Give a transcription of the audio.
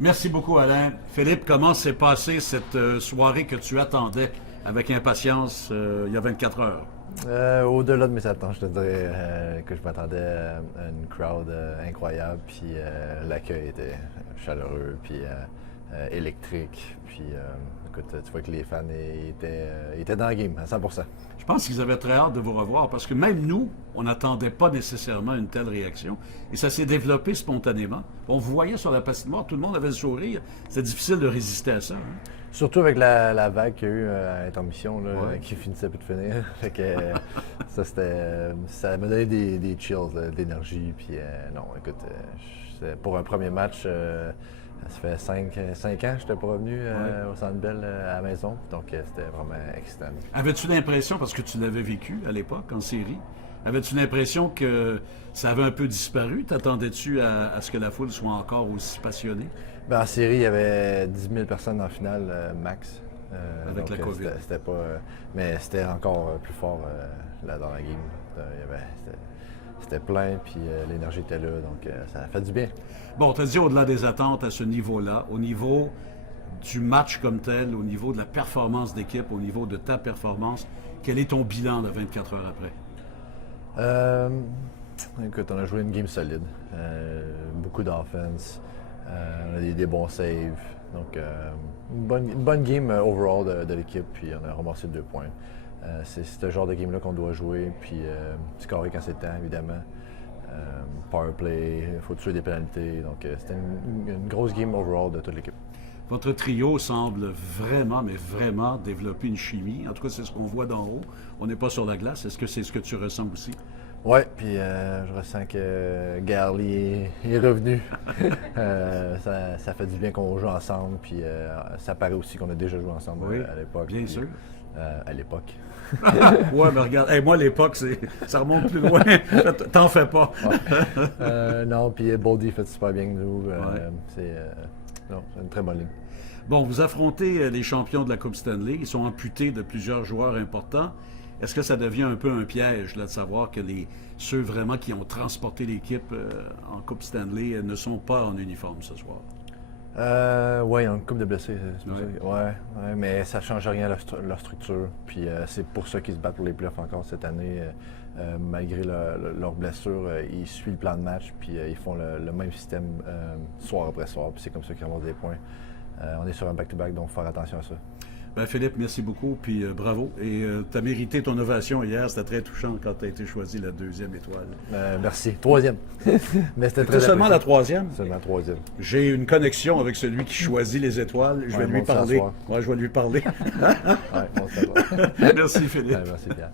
Merci beaucoup, Alain. Philippe, comment s'est passée cette soirée que tu attendais avec impatience il y a 24 heures? Au-delà de mes attentes, je te dirais que je m'attendais à une crowd incroyable, puis l'accueil était chaleureux, puis électrique. Puis écoute, tu vois que les fans étaient dans le game à 100%. Je pense qu'ils avaient très hâte de vous revoir parce que même nous, on n'attendait pas nécessairement une telle réaction. Et ça s'est développé spontanément. On vous voyait sur la patinoire, tout le monde avait le sourire. C'était difficile de résister à ça. Hein? Surtout avec la vague qu'il y a eu à intermission, là, Ouais. qui finissait plus de finir. Fait que ça m'a donné des chills, de l'énergie. Puis non, écoute, pour un premier match, ça fait 5 ans que je n'étais pas revenu au Centre Bell à la maison. Donc c'était vraiment excitant. Avais-tu l'impression, parce que tu l'avais vécu à l'époque en série, avais-tu l'impression que ça avait un peu disparu? T'attendais-tu à ce que la foule soit encore aussi passionnée? Ben, en série, il y avait 10 000 personnes en finale, max. Avec Donc, la COVID. C'était pas. Mais c'était encore plus fort là dans la game. C'était plein, puis l'énergie était là, donc ça a fait du bien. Bon, tu as dit au-delà des attentes à ce niveau-là, au niveau du match comme tel, au niveau de la performance d'équipe, au niveau de ta performance, quel est ton bilan de 24 heures après? Euh, Écoute, on a joué une game solide. Beaucoup d'offense. On a des bons saves. Donc, une bonne game overall de l'équipe, puis on a ramassé 2 points. C'est ce genre de game-là qu'on doit jouer, puis scorer quand c'est temps, évidemment. Power play, il faut tuer des pénalités. Donc, c'était une grosse game overall de toute l'équipe. Votre trio semble vraiment, mais vraiment développer une chimie. En tout cas, c'est ce qu'on voit d'en haut. On n'est pas sur la glace. Est-ce que c'est ce que tu ressens aussi? Oui, puis je ressens que Garley est revenu. Ça fait du bien qu'on joue ensemble, puis ça paraît aussi qu'on a déjà joué ensemble Oui, à l'époque. bien puis, sûr. à l'époque. Ouais, mais regarde, hey, moi, l'époque, ça remonte plus loin. T'en fais pas. Non, puis Boldy fait super bien que nous. Ouais. C'est une très bonne ligne. Bon, vous affrontez les champions de la Coupe Stanley. Ils sont amputés de plusieurs joueurs importants. Est-ce que ça devient un peu un piège là, de savoir que ceux vraiment qui ont transporté l'équipe en Coupe Stanley ne sont pas en uniforme ce soir? Oui, il y a une couple de blessés. C'est pour Ouais. ça ouais, mais ça ne change rien à leur structure. Puis c'est pour ça qu'ils se battent pour les playoffs encore cette année. Malgré leurs blessures, ils suivent le plan de match, puis ils font le même système soir après soir. Puis c'est comme ça qu'ils ramassent des points. On est sur un back-to-back, donc il faut faire attention à ça. Ben, Philippe, merci beaucoup, puis bravo. Et tu as mérité ton ovation hier. C'était très touchant quand tu as été choisi la 2e étoile. Merci. 3e. Mais c'était très Seulement la apprécié. 3e? Seulement la 3e. J'ai une connexion avec celui qui choisit les étoiles. Je vais Ouais, lui monte parler. s'asseoir. Ouais, je vais lui parler. Ouais, bon, ça va. Merci, Philippe. Ouais, merci, Pierre.